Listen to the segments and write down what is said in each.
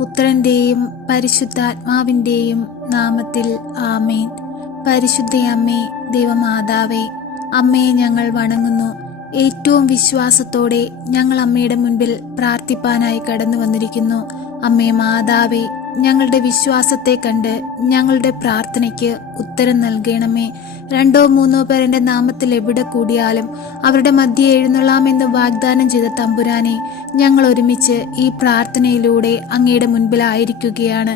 പുത്രന്റെയും പരിശുദ്ധാത്മാവിന്റെയും നാമത്തിൽ ആമേൻ. പരിശുദ്ധയമ്മേ, ദൈവമാതാവേ, അമ്മയെ ഞങ്ങൾ വണങ്ങുന്നു. ഏറ്റവും വിശ്വാസത്തോടെ ഞങ്ങൾ അമ്മയുടെ മുൻപിൽ പ്രാർത്ഥിപ്പാനായി കടന്നു വന്നിരിക്കുന്നു. അമ്മേ മാതാവേ, ഞങ്ങളുടെ വിശ്വാസത്തെ കണ്ട് ഞങ്ങളുടെ പ്രാർത്ഥനയ്ക്ക് ഉത്തരം നൽകണമേ. 2-3 പേർ എൻ്റെ നാമത്തിൽ എവിടെ കൂടിയാലും അവരുടെ മധ്യേ എഴുന്നള്ളാമെന്ന് വാഗ്ദാനം ചെയ്ത തമ്പുരാനെ, ഞങ്ങൾ ഒരുമിച്ച് ഈ പ്രാർത്ഥനയിലൂടെ അങ്ങയുടെ മുൻപിലായിരിക്കുകയാണ്.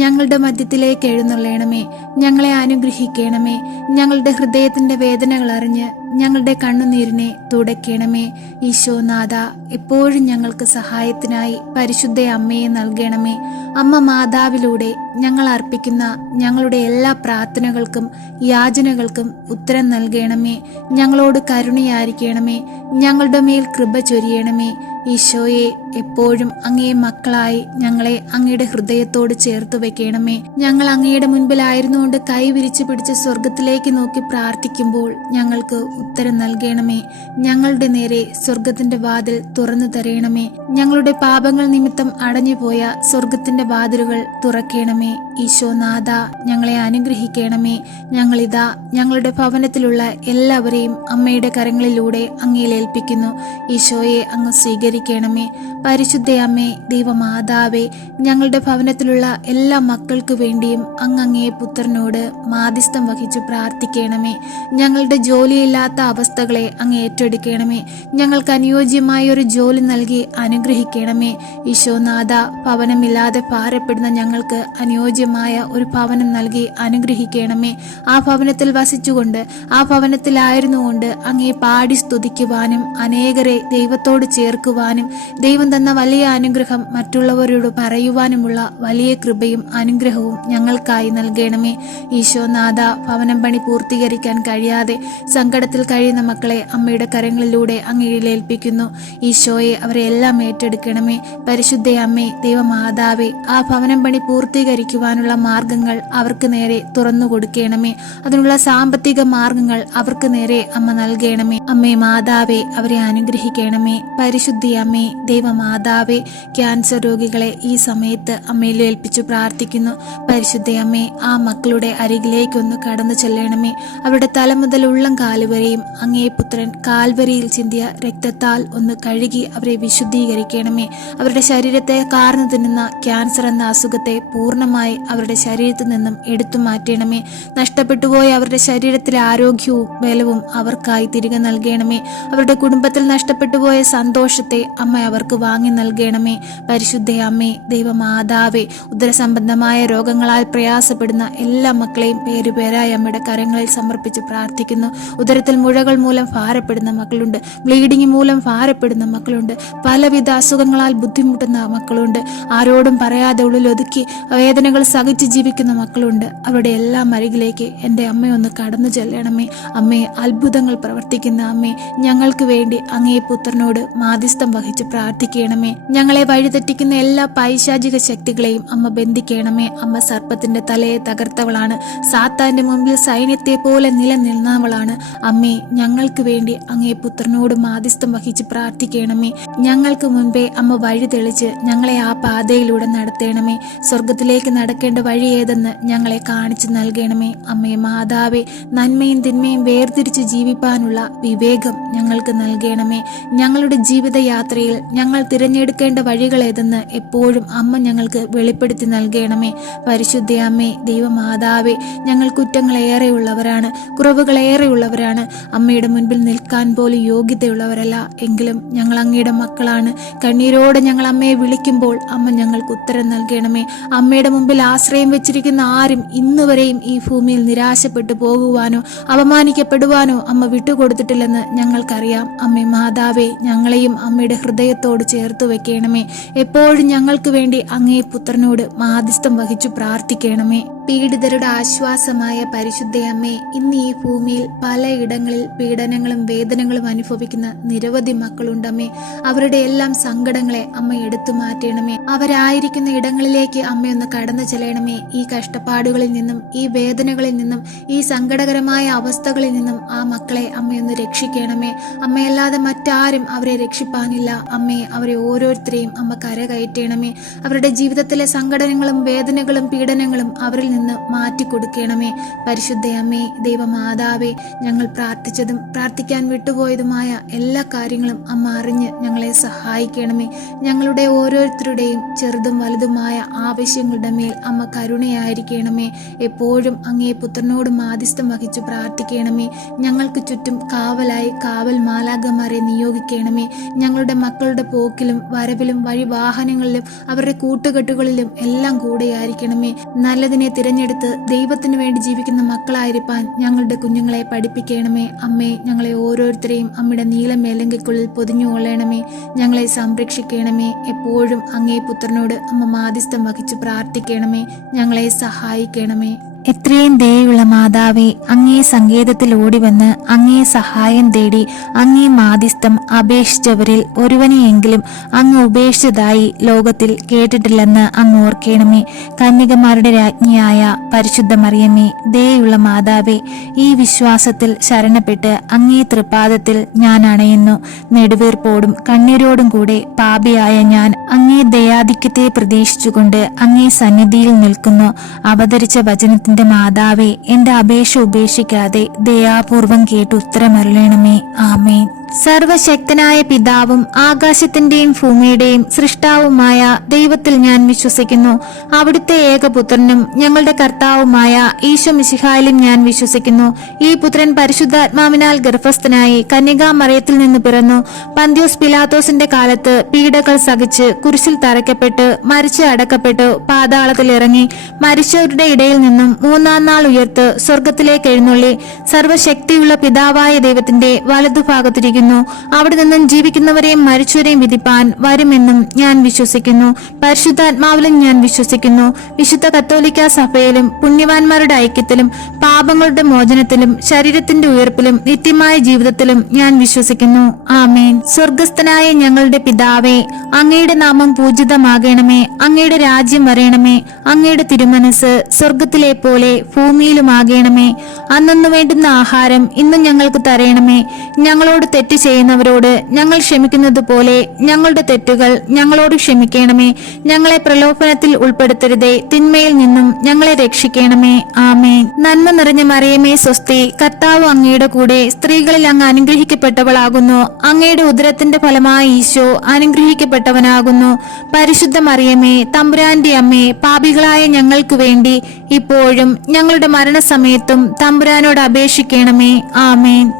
ഞങ്ങളുടെ മധ്യത്തിലേക്ക് എഴുന്നള്ളണമേ, ഞങ്ങളെ അനുഗ്രഹിക്കണമേ. ഞങ്ങളുടെ ഹൃദയത്തിൻ്റെ വേദനകൾ അറിഞ്ഞ് ഞങ്ങളുടെ കണ്ണുനീരിനെ തുടയ്ക്കണമേ. ഈശോനാഥ, എപ്പോഴും ഞങ്ങൾക്ക് സഹായത്തിനായി പരിശുദ്ധ അമ്മയെ നൽകണമേ. അമ്മ മാതാവിലൂടെ ഞങ്ങൾ അർപ്പിക്കുന്ന ഞങ്ങളുടെ എല്ലാ പ്രാർത്ഥനകൾക്കും യാചനകൾക്കും ഉത്തരം നൽകണമേ. ഞങ്ങളോട് കരുണയായിരിക്കണമേ. ഞങ്ങളുടെ മേൽ കൃപ ചൊരിയണമേ. ഈശോയെ, എപ്പോഴും അങ്ങയെ മക്കളായി ഞങ്ങളെ അങ്ങയുടെ ഹൃദയത്തോട് ചേർത്ത് വെക്കണമേ. ഞങ്ങൾ അങ്ങയുടെ മുൻപിലായിരുന്നുകൊണ്ട് കൈ വിരിച്ചു പിടിച്ച് സ്വർഗത്തിലേക്ക് നോക്കി പ്രാർത്ഥിക്കുമ്പോൾ ഞങ്ങൾക്ക് ഉത്തരം നൽകണമേ. ഞങ്ങളുടെ നേരെ സ്വർഗത്തിന്റെ വാതിൽ തുറന്നു തരയണമേ. ഞങ്ങളുടെ പാപങ്ങൾ നിമിത്തം അടഞ്ഞുപോയ സ്വർഗത്തിന്റെ വാതിലുകൾ തുറക്കണമേ. ഈശോനാഥ, ഞങ്ങളെ അനുഗ്രഹിക്കണമേ. ഞങ്ങളിതാ ഞങ്ങളുടെ ഭവനത്തിലുള്ള എല്ലാവരെയും അമ്മയുടെ കരങ്ങളിലൂടെ അങ്ങയിൽ ഏൽപ്പിക്കുന്നു. ഈശോയെ അങ്ങ് സ്വീകരിക്കണമേ. പരിശുദ്ധ അമ്മേ, ദൈവമാതാവേ, ഞങ്ങളുടെ ഭവനത്തിലുള്ള എല്ലാ മക്കൾക്ക് വേണ്ടിയും അങ്ങയെ പുത്രനോട് മാധ്യസ്ഥം വഹിച്ചു പ്രാർത്ഥിക്കണമേ. ഞങ്ങളുടെ ജോലിയില്ലാത്ത അവസ്ഥകളെ അങ്ങ് ഏറ്റെടുക്കണമേ. ഞങ്ങൾക്ക് അനുയോജ്യമായ ഒരു ജോലി നൽകി അനുഗ്രഹിക്കണമേ. ഈശോനാഥ, ഭവനമില്ലാതെ ഭാരപ്പെടുന്ന ഞങ്ങൾക്ക് അനുയോജ്യമായ ഒരു ഭവനം നൽകി അനുഗ്രഹിക്കണമേ. ആ ഭവനത്തിൽ വസിച്ചുകൊണ്ട് ആ ഭവനത്തിലായിരുന്നുകൊണ്ട് അങ്ങയെ പാടി സ്തുതിക്കുവാനും അനേകരെ ദൈവത്തോട് ചേർക്കുവാനും ദൈവം തന്ന വലിയ അനുഗ്രഹം മറ്റുള്ളവരോട് പറയുവാനുമുള്ള വലിയ കൃപയും അനുഗ്രഹവും ഞങ്ങൾക്കായി നൽകണമേ. ഈശോനാഥ, ഭവനം പണി പൂർത്തീകരിക്കാൻ കഴിയാതെ സങ്കടത്തിൽ കഴിയുന്ന മക്കളെ അമ്മയുടെ കരങ്ങളിലൂടെ അങ്ങയിൽ ഏൽപ്പിക്കുന്നു. ഈശോയെ, അവരെ എല്ലാം ഏറ്റെടുക്കണമേ. പരിശുദ്ധ അമ്മേ, ദൈവമാതാവേ, ആ ഭവനം പണി പൂർത്തീകരിക്കുവാനുള്ള മാർഗങ്ങൾ അവർക്ക് നേരെ തുറന്നു കൊടുക്കണമേ. അതിനുള്ള സാമ്പത്തിക മാർഗങ്ങൾ അവർക്ക് നേരെ അമ്മ നൽകണമേ. അമ്മേ മാതാവേ, അവരെ അനുഗ്രഹിക്കണമേ. പരിശുദ്ധ അമ്മേ, ദൈവമാതാവേ, ക്യാൻസർ രോഗികളെ ഈ സമയത്ത് അമ്മയിൽ ഏൽപ്പിച്ചു പ്രാർത്ഥിക്കുന്നു. പരിശുദ്ധ അമ്മേ, ആ മക്കളുടെ അരികിലേക്കൊന്ന് കടന്നു ചെല്ലണമേ. അവരുടെ തല മുതൽ ഉള്ളം കാലുവരെയും അങ്ങേ പുത്രൻ കാൽവരിയിൽ ചിന്തിയ രക്തത്താൽ ഒന്ന് കഴുകി അവരെ വിശുദ്ധീകരിക്കണമേ. അവരുടെ ശരീരത്തെ കാർന്നു തിന്നുന്ന ക്യാൻസർ എന്ന അസുഖത്തെ പൂർണ്ണമായി അവരുടെ ശരീരത്തിൽ നിന്നും എടുത്തു മാറ്റണമേ. നഷ്ടപ്പെട്ടുപോയ അവരുടെ ശരീരത്തിലെ ആരോഗ്യവും ബലവും അവർക്കായി തിരികെ നൽകണമേ. അവരുടെ കുടുംബത്തിൽ നഷ്ടപ്പെട്ടുപോയ സന്തോഷത്തെ അമ്മ അവർക്ക് വാങ്ങി നൽകണമേ. പരിശുദ്ധ അമ്മേ, ദൈവമാതാവേ, ഉദരസംബന്ധമായ രോഗങ്ങളാൽ പ്രയാസപ്പെടുന്ന എല്ലാ മക്കളെയും പേരുപേരായി അമ്മയുടെ കരങ്ങളിൽ സമർപ്പിച്ച് പ്രാർത്ഥിക്കുന്നു. ഉദരത്തിൽ മുഴകൾ മൂലം ഭാരപ്പെടുന്ന മക്കളുണ്ട്. ബ്ലീഡിംഗ് മൂലം ഭാരപ്പെടുന്ന മക്കളുണ്ട്. പലവിധ അസുഖങ്ങളാൽ ബുദ്ധിമുട്ടുന്ന മക്കളുണ്ട്. ആരോടും പറയാതെ ഉള്ളിലൊതുക്കി വേദനകൾ സഹിച്ച് ജീവിക്കുന്ന മക്കളുണ്ട്. അവരുടെ എല്ലാം അരികിലേക്ക് എൻ്റെ അമ്മയൊന്ന് കടന്നു ചെല്ലണമേ. അമ്മേ, അത്ഭുതങ്ങൾ പ്രവർത്തിക്കുന്ന അമ്മേ, ഞങ്ങൾക്ക് വേണ്ടി അങ്ങേ പുത്രനോട് മാധ്യസ്ഥം വഹിച്ച് പ്രാർത്ഥിക്കണമേ. ഞങ്ങളെ വഴിതെറ്റിക്കുന്ന എല്ലാ പൈശാചിക ശക്തികളെയും അമ്മ ബന്ധിക്കണമേ. അമ്മ സർപ്പത്തിന്റെ തലയെ തകർത്തവളാണ്. സാത്താന്റെ മുമ്പിൽ സൈന്യത്തെ പോലെ നിലനിന്നവളാണ്. അമ്മേ, ഞങ്ങൾക്ക് വേണ്ടി അങ്ങേ പുത്രനോട് മാധ്യസ്ഥം വഹിച്ച് പ്രാർത്ഥിക്കണമേ. ഞങ്ങൾക്ക് മുൻപേ അമ്മ വഴി തെളിച്ച് ഞങ്ങളെ ആ പാതയിലൂടെ നടത്തണമേ. സ്വർഗത്തിലേക്ക് നടക്കേണ്ട വഴി ഏതെന്ന് ഞങ്ങളെ കാണിച്ചു നൽകണമേ. അമ്മേ മാതാവേ, നന്മയും തിന്മയും വേർതിരിച്ച് ജീവിപ്പാനുള്ള വിവേകം ഞങ്ങൾക്ക് നൽകണമേ. ഞങ്ങളുടെ ജീവിതയാത്രയിൽ ഞങ്ങൾ തിരഞ്ഞെടുക്കേണ്ട വഴികൾ ഏതെന്ന് എപ്പോഴും അമ്മ ഞങ്ങൾക്ക് വെളിപ്പെടുത്തി നൽകണമേ. പരിശുദ്ധ അമ്മേ, ദൈവമാതാവേ, ഞങ്ങൾ കുറ്റങ്ങളേറെയുള്ളവരാണ്, കുറവുകളേറെയുള്ളവരാണ്. അമ്മയുടെ മുൻപിൽ നിൽക്കാൻ പോലും യോഗ്യതയുള്ളവരല്ല. എങ്കിലും ഞങ്ങൾ അങ്ങയുടെ മക്കളാണ്. കണ്ണീരോടെ ഞങ്ങൾ അമ്മയെ വിളിക്കുമ്പോൾ അമ്മ ഞങ്ങൾക്ക് ഉത്തരം നൽകണമേ. അമ്മയുടെ മുമ്പിൽ ആശ്രയം വെച്ചിരിക്കുന്ന ആരും ഇന്നുവരെയും ഈ ഭൂമിയിൽ നിരാശപ്പെട്ടു പോകുവാനോ അപമാനിക്കപ്പെടുവാനോ അമ്മ വിട്ടുകൊടുത്തിട്ടില്ലെന്ന് ഞങ്ങൾക്കറിയാം. അമ്മേ മാതാവേ, ഞങ്ങളെയും അമ്മയുടെ ഹൃദയത്തോട് ചേർത്ത് വെക്കണമേ. എപ്പോഴും ഞങ്ങൾക്ക് വേണ്ടി അങ്ങേ പുത്രനോട് മാധ്യസ്ഥം വഹിച്ചു പ്രാർത്ഥിക്കണമേ. പീഡിതരുടെ ആശ്വാസമായ പരിശുദ്ധയമ്മേ, ഇന്ന് ഈ ഭൂമിയിൽ പലയിടങ്ങളിൽ പീഡനങ്ങളും വേദനകളും അനുഭവിക്കുന്ന നിരവധി മക്കളുണ്ടമ്മേ. അവരുടെ എല്ലാം സങ്കടങ്ങളെ അമ്മ എടുത്തു മാറ്റണമേ. അവരായിരിക്കുന്ന ഇടങ്ങളിലേക്ക് അമ്മയൊന്ന് കടന്നു ചെല്ലണമേ. ഈ കഷ്ടപ്പാടുകളിൽ നിന്നും, ഈ വേദനകളിൽ നിന്നും, ഈ സങ്കടകരമായ അവസ്ഥകളിൽ നിന്നും ആ മക്കളെ അമ്മയൊന്ന് രക്ഷിക്കണമേ. അമ്മയല്ലാതെ മറ്റാരും അവരെ രക്ഷിപ്പാനില്ല. അമ്മേ, അവരെ ഓരോരുത്തരെയും അമ്മ കരകയറ്റണമേ. അവരുടെ ജീവിതത്തിലെ സങ്കടങ്ങളും വേദനകളും പീഡനങ്ങളും അവരിൽ നിന്ന് മാറ്റിക്കൊടുക്കണമേ. പരിശുദ്ധയമ്മേ, ദൈവമാതാവേ, ഞങ്ങൾ പ്രാർത്ഥിച്ചതും പ്രാർത്ഥിക്കാൻ വിട്ടുപോയതുമായ എല്ലാ കാര്യങ്ങളും അമ്മ അറിഞ്ഞ് ഞങ്ങളെ സഹായിക്കണമേ. ഞങ്ങളുടെ ഓരോരുത്തരുടെയും ചെറുതും വലുതുമായ ആവശ്യങ്ങളുടെ മേൽ അമ്മ കരുണയായിരിക്കണമേ. എപ്പോഴും അങ്ങേ പുത്രനോട് മാധ്യസ്ഥം വഹിച്ചു പ്രാർത്ഥിക്കണമേ. ഞങ്ങൾക്ക് ചുറ്റും കാവലായി കാവൽ മാലാഖമാരെ നിയോഗിക്കണമേ. ഞങ്ങളുടെ മക്കളുടെ പോക്കിലും വരവിലും വഴിവാഹനങ്ങളിലും അവരുടെ കൂട്ടുകെട്ടുകളിലും എല്ലാം കൂടെയായിരിക്കണമേ. നല്ലതിനെ തിരഞ്ഞെടുത്ത് ദൈവത്തിന് വേണ്ടി ജീവിക്കുന്ന മക്കളായിരിക്കാൻ ഞങ്ങളുടെ കുഞ്ഞുങ്ങളെ പഠിപ്പിക്കണമേ. അമ്മേ, ഞങ്ങളെ ഓരോരുത്തരെയും അമ്മയുടെ നീലമേലങ്കയ്ക്കുള്ളിൽ പൊതിഞ്ഞുകൊള്ളണമേ. ഞങ്ങളെ സംരക്ഷിക്കണമേ. എപ്പോഴും അങ്ങേ പുത്രനോട് അമ്മ മാധ്യസ്ഥം വഹിച്ചു പ്രാർത്ഥിക്കണമേ. ഞങ്ങളെ സഹായിക്കണമേ. എത്രയും ദയുള്ള മാതാവേ, അങ്ങേ സങ്കേതത്തിൽ ഓടിവന്ന് അങ്ങേ സഹായം തേടി അങ്ങേ മാധ്യസ്ഥം അപേക്ഷിച്ചവരിൽ ഒരുവനെയെങ്കിലും അങ്ങ് ഉപേക്ഷിച്ചതായി ലോകത്തിൽ കേട്ടിട്ടില്ലെന്ന് അങ്ങ് ഓർക്കണമേ. കന്യകമാരുടെ രാജ്ഞിയായ പരിശുദ്ധ മറിയമ്മേ, ദയുള്ള മാതാവേ, ഈ വിശ്വാസത്തിൽ ശരണപ്പെട്ട് അങ്ങേ തൃപാദത്തിൽ ഞാൻ അണയുന്നു. നെടുവീർപ്പോടും കണ്ണീരോടും കൂടെ പാപിയായ ഞാൻ അങ്ങേ ദയാധിക്യത്തെ പ്രതീക്ഷിച്ചുകൊണ്ട് അങ്ങേ സന്നിധിയിൽ നിൽക്കുന്നു. അവതരിച്ച വചനത്തിന്റെ മാതാവേ, എന്റെ അപേക്ഷ ഉപേക്ഷിക്കാതെ ദയാപൂർവം കേട്ട് ഉത്തരമരുളണമേ. ആമേൻ. സർവശക്തനായ പിതാവും ആകാശത്തിന്റെയും ഭൂമിയുടെയും സൃഷ്ടാവുമായ ദൈവത്തിൽ ഞാൻ വിശ്വസിക്കുന്നു. അവിടുത്തെ ഏകപുത്രനും ഞങ്ങളുടെ കർത്താവുമായ ഈശോ മിശിഹായിലും ഞാൻ വിശ്വസിക്കുന്നു. ഈ പുത്രൻ പരിശുദ്ധാത്മാവിനാൽ ഗർഭസ്ഥനായി കന്യകാമറിയത്തിൽ നിന്ന് പിറന്നു. പന്ത്യോസ് പിലാത്തോസിന്റെ കാലത്ത് പീഡകൾ സഹിച്ച് കുരിശിൽ തറയ്ക്കപ്പെട്ട് മരിച്ച് അടക്കപ്പെട്ടു പാതാളത്തിൽ ഇറങ്ങി മരിച്ചവരുടെ ഇടയിൽ നിന്നും മൂന്നാം നാൾ ഉയർത്ത് സ്വർഗത്തിലേക്ക് എഴുന്നള്ളി സർവശക്തിയുള്ള പിതാവായ ദൈവത്തിന്റെ വലതുഭാഗത്തിരിക്കുന്നു. അവിടെ നിന്നും ജീവിക്കുന്നവരെയും മരിച്ചവരെയും വിധിപ്പാൻ വരുമെന്നും ഞാൻ വിശ്വസിക്കുന്നു. പരിശുദ്ധാത്മാവിലും ഞാൻ വിശ്വസിക്കുന്നു. വിശുദ്ധ കത്തോലിക്ക സഭയിലും പുണ്യവാന്മാരുടെ ഐക്യത്തിലും പാപങ്ങളുടെ മോചനത്തിലും ശരീരത്തിന്റെ ഉയർപ്പിലും നിത്യമായ ജീവിതത്തിലും ഞാൻ വിശ്വസിക്കുന്നു. ആമേൻ. സ്വർഗസ്ഥനായ ഞങ്ങളുടെ പിതാവേ, അങ്ങയുടെ നാമം പൂജിതമാകണമേ. അങ്ങയുടെ രാജ്യം വരയണമേ. അങ്ങയുടെ തിരുമനസ് സ്വർഗത്തിലെ പോലെ ഭൂമിയിലുമാകണമേ. അന്നു വേണ്ടുന്ന ആഹാരം ഇന്ന് ഞങ്ങൾക്ക് തരയണമേ. ഞങ്ങളോട് തെറ്റ് ചെയ്യുന്നവരോട് ഞങ്ങൾ ക്ഷമിക്കുന്നത് പോലെ ഞങ്ങളുടെ തെറ്റുകൾ ഞങ്ങളോട് ക്ഷമിക്കണമേ. ഞങ്ങളെ പ്രലോഭനത്തിൽ ഉൾപ്പെടുത്തരുതേ, തിന്മയിൽ നിന്നും ഞങ്ങളെ രക്ഷിക്കണമേ. ആമേൻ. നന്മ നിറഞ്ഞ മറിയമേ, സ്വസ്തി, കർത്താവ് അങ്ങയുടെ കൂടെ സ്ത്രീകളിൽ അങ്ങ് അനുഗ്രഹിക്കപ്പെട്ടവളാകുന്നു. അങ്ങയുടെ ഉദരത്തിന്റെ ഫലമായ ഈശോ അനുഗ്രഹിക്കപ്പെട്ടവനാകുന്നു. പരിശുദ്ധ മറിയമേ, തമ്പുരാന്റെ അമ്മേ, പാപികളായ ഞങ്ങൾക്ക് വേണ്ടി ഇപ്പോഴും ഞങ്ങളുടെ മരണസമയത്തും തമ്പുരാനോട് അപേക്ഷിക്കണമേ. ആമേൻ.